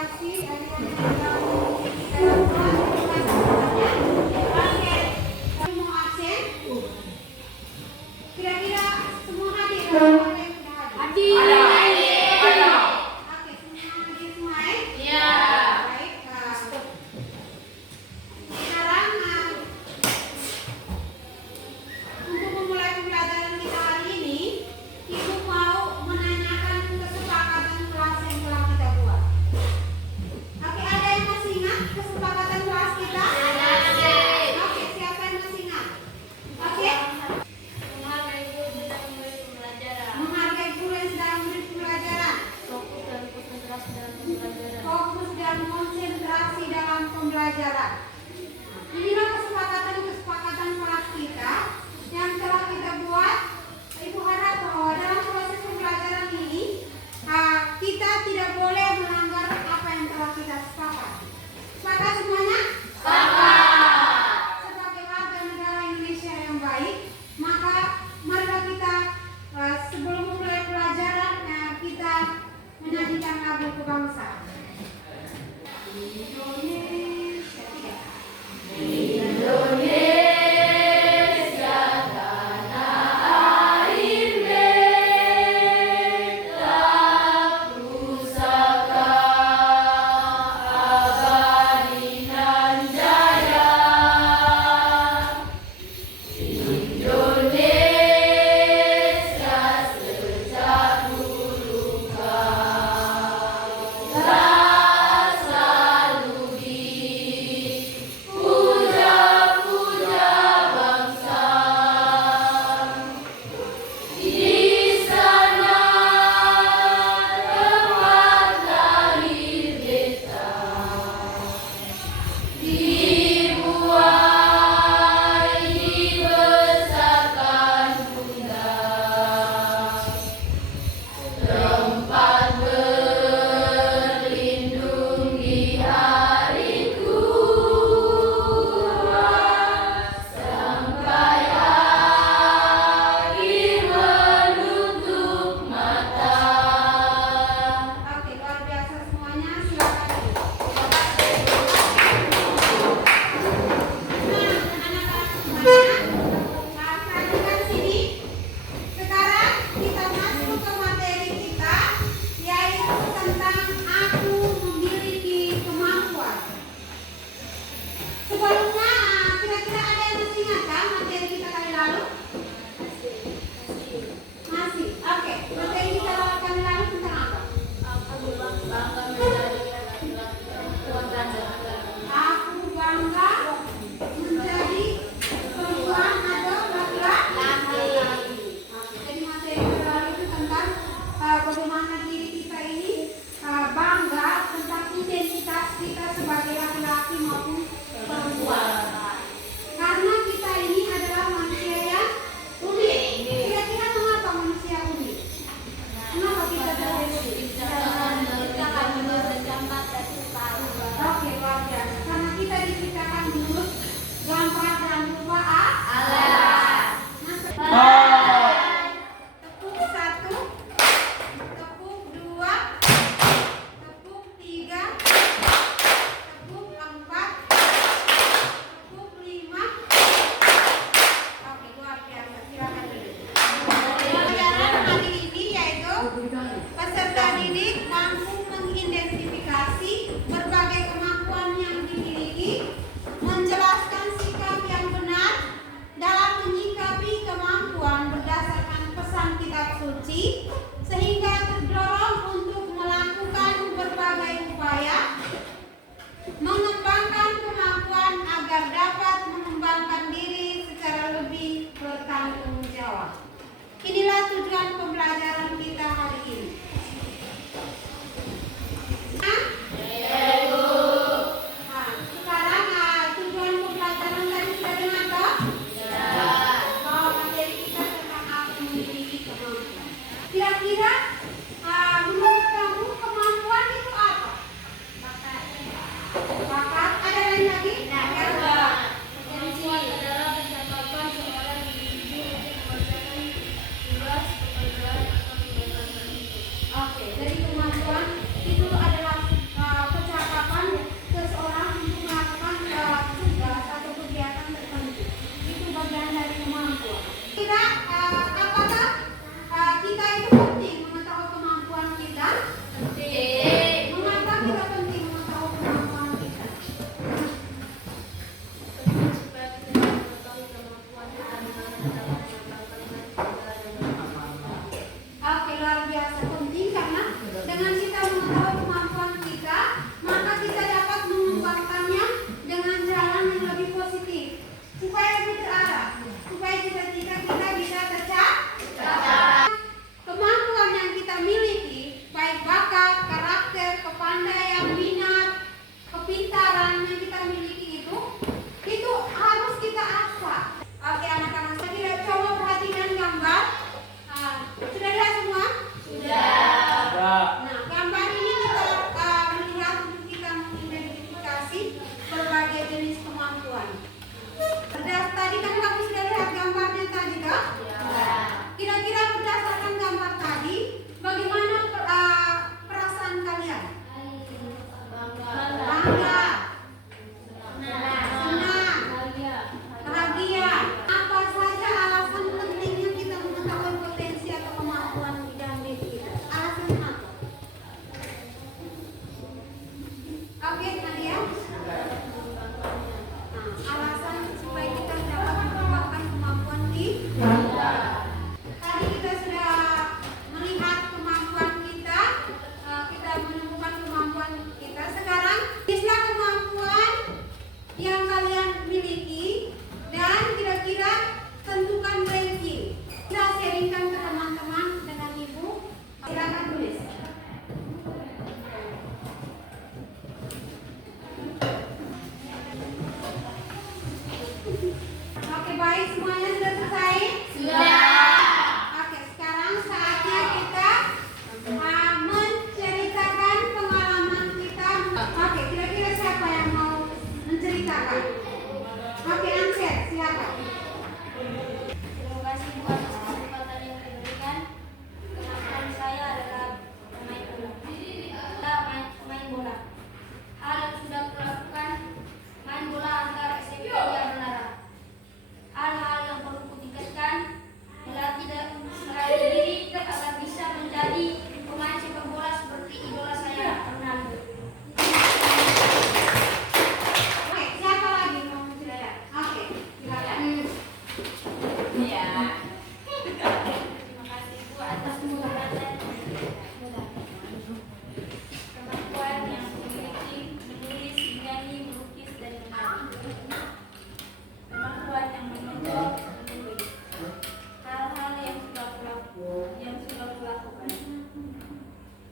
kasih adik-adik yang dalam kelas. Oke, mau absen? Kira-kira semua hadir atau ada yang sudah hadir? Ada. Oke, semua hadir semua ya? Iya. Baik. Sekarang untuk memulai pembelajaran kita hari ini, Ibu mau menanyakan kesepakatan kelas yang telah kita buat. Oke, ada yang masih ingat kesepakatan kelas kita? Ada. Oke, siapa yang masih ingat? Oke. Menghargai guru dan memberi pembelajaran. Menghargai guru yang sedang memberi pembelajaran. Fokus dan konsentrasi dalam pembelajaran. Fokus dan konsentrasi dalam pembelajaran. Inilah kesepakatan kelas kita yang telah kita buat. Ibu harap bahwa dalam proses pembelajaran ini kita tidak boleh melanggar apa yang telah kita sepakati. Sepakat semuanya? Sepakat. Sebagai warga negara Indonesia yang baik, maka marilah kita sebelum memulai pelajaran kita menyanyikan lagu kebangsaan. Indonesia tidak. Indonesia. Bagaimana diri kita ini bangga tentang identitas kita sebagai laki-laki maupun perempuan. Karena kita ini adalah manusia yang unik. Kira-kira mengapa manusia unik? Kenapa kita berbeda? minat, kepintaran yang kita miliki itu harus kita asah. Oke anak-anak, kita coba perhatikan gambar. Sudah lihat semua? Sudah. Nah, gambar ini kita melihat untuk kita mengidentifikasi berbagai jenis kemampuan. Tadi kan kamu sudah lihat gambarnya tadi kan? Kira-kira berdasarkan gambar tadi, bagaimana perasaan kalian? Bangga, senang, bahagia. Apa saja alasan pentingnya kita mengetahui potensi atau kemampuan di dalam diri kita? Alasan apa? Oke, Nadia. Alasan supaya kita dapat mengembangkan kemampuan kita. Tadi kita sudah melihat kemampuan kita, kita menemukan kemampuan kita. Sekarang lislah kemampuan yang kalian miliki dan kira-kira tentukan ranking. Kita sharingkan ke teman-teman dengan ibu. Silakan tulis. Oke, baik, semuanya sudah selesai? Oke, sekarang saatnya kita menceritakan pengalaman kita. Oke, kira-kira siapa yang mau menceritakan? Oke, Anset, siapa? Terima kasih Bu atas kesempatan yang diberikan. Kemampuan saya adalah pemain bola. Pemain bola. Hal yang sudah kulakukan main bola antar SMP dan menara. Hal-hal yang perlu kutingkatkan, melatih diri agar bisa menjadi pemain sepak bola seperti idola saya, Ronaldo. Oke, siapa lagi mau menceritakan? Oke, silakan. Terima kasih Bu atas kesempatan. Kemampuan yang dimiliki menulis, menyanyi, melukis, dan menari. Kemampuan yang menonjol menulis. Hal-hal yang sudah kulakukan.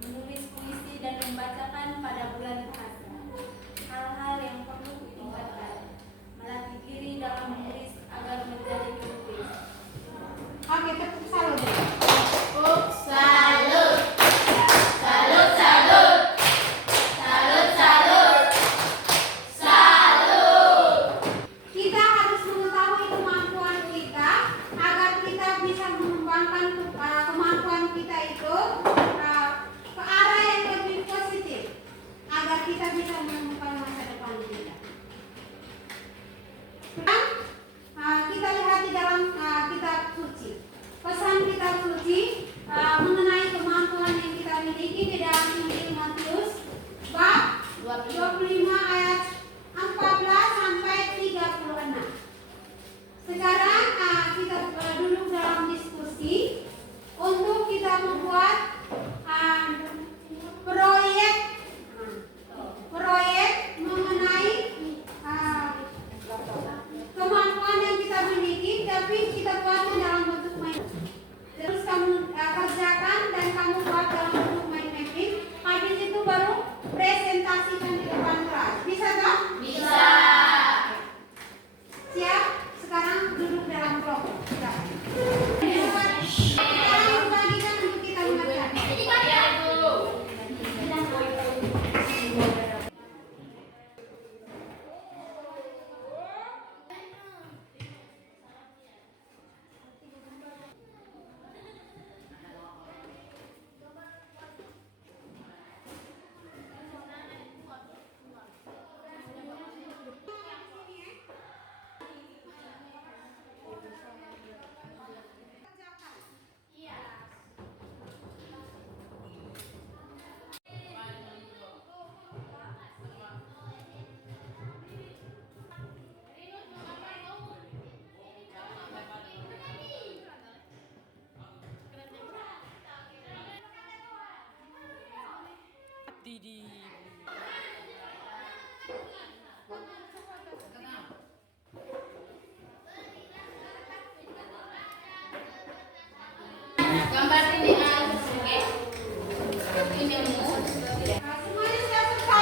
Menulis puisi dan membacakan pada bulan puasa. Hal-hal yang perlu ditingkatkan. Melatih diri dalam menulis agar menjadi penulis. Oke, tepuk salut. Kita harus mengetahui kemampuan kita agar kita bisa mengembangkan kemampuan kita itu ke arah yang lebih positif, agar kita bisa menemukan masa depan kita. Sekarang kita lihat di dalam kitab suci. Pesan kitab suci mengenai kemampuan yang kita miliki di dalam Injil Matius bab 25 ayat 14 sampai 36. Sekarang kita duduk dalam diskusi untuk kita membuat proyek mengenai kemampuan yang kita miliki, tapi kita buatnya dalam bentuk main. Terus kamu kerjakan dan kamu buat dalam bentuk mind mapping. Habis itu baru presentasikan di depan kelas. Bisa tak? Bisa. Siap? Sekarang duduk dalam kelompok. Silakan. Sekarang bagikan untuk kita mengerjakan. Gambar ini oke. Ini Semuanya sudah selesai?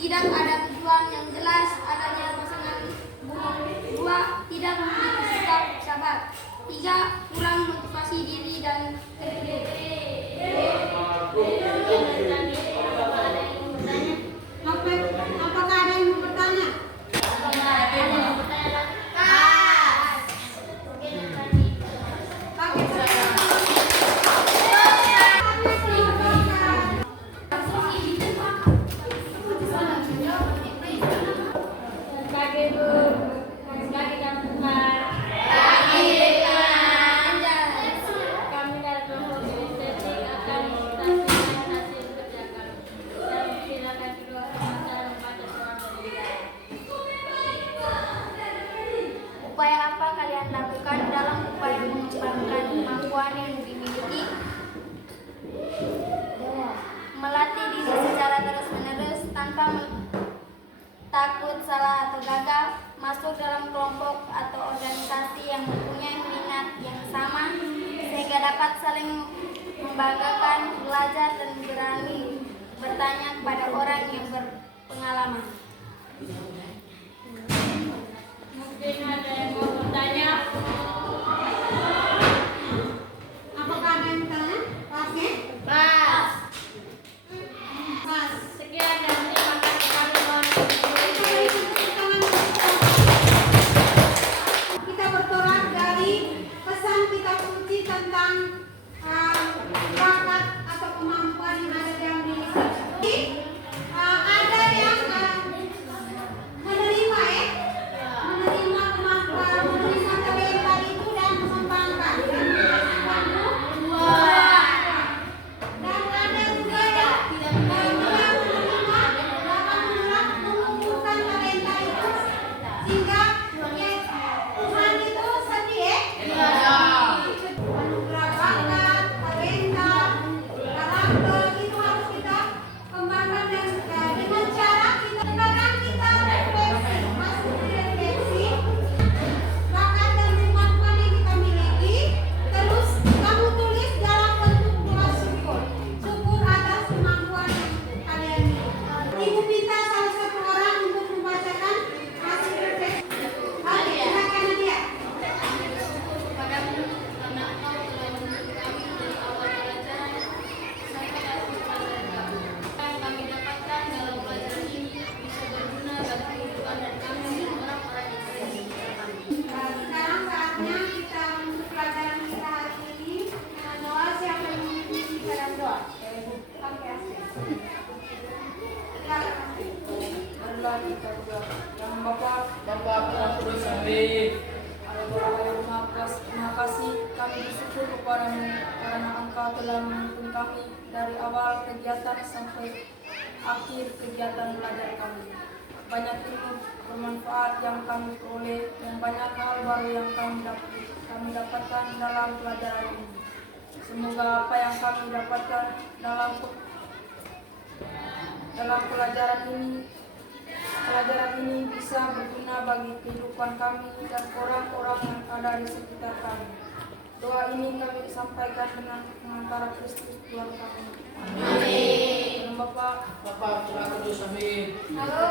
Tidak ada tujuan yang jelas adanya pasangan buruk. 2. Tidak memiliki sikap sabar. 3. Kurang motivasi diri dan Apakah ada yang mau bertanya? Pakai kami dari kelompok estetik akan menjelaskan hasil kerja kami. Dan silakan kedua peserta membaca soal dari. Upaya apa kalian lakukan dalam upaya mengembangkan kemampuan yang dimiliki? Melatih diri secara terus-menerus tanpa takut salah atau gagal, masuk dalam kelompok atau organisasi yang mempunyai minat yang sama sehingga dapat saling membanggakan, belajar dan berani bertanya kepada orang yang berpengalaman. Mungkin ada yang mau bertanya? Apakah ada yang bertanya? Pasnya? Pas. Pas. Sekian dan terima kasih kami mohon. Kita bertolak dari pesan kitab suci tentang bakat atau kemampuan yang ada dalam diri kita. Ada yang menerima menerima kemampuan, menerima talenta itu dan mengembangkan. Dan ada juga yang tidak menerima, bahkan mengumpulkan talenta itu sehingga Tuhan itu sedih anugerah bakat, talenta, karakter itu harus kita kembangkan dan dengan cara kita refleksi, masuk di refleksi bakat dan kemampuan yang kita miliki, terus kamu tulis dalam bentuk doa syukur atas kemampuan yang kalian miliki. Ibu minta salah satu orang untuk membacakan hasil refleksi. Oke, silakan Nadia. Kepadamu karena engkau telah menuntut kami dari awal pelajaran sampai akhir pelajaran kami. Yang kami dapatkan dalam pelajaran ini bisa berguna bagi kehidupan dan kami dan orang-orang yang ada di sekitar kami. Sekarang saatnya kita untuk pelajaran kita hari ini dengan doa. Siapa yang memimpin kita dalam doa? Oke, Asri. Silakan, Asri. Marilah kita berdoa. Yang Bapa Putra Kudus, amin. Allah yang Maha Kasih, kami bersyukur kepadamu karena Engkau telah menuntun kami dari awal kegiatan sampai akhir kegiatan belajar kami. Banyak ilmu bermanfaat yang kami peroleh dan banyak hal baru yang kami dapatkan dalam pelajaran ini. Semoga apa yang kami dapatkan dalam pelajaran ini bisa berguna bagi kehidupan kami dan orang-orang yang ada di sekitar kami. Doa ini kami sampaikan dengan pengantara Kristus Tuhan kami. Amin. Bapa Putra Kudus, amin. Lalu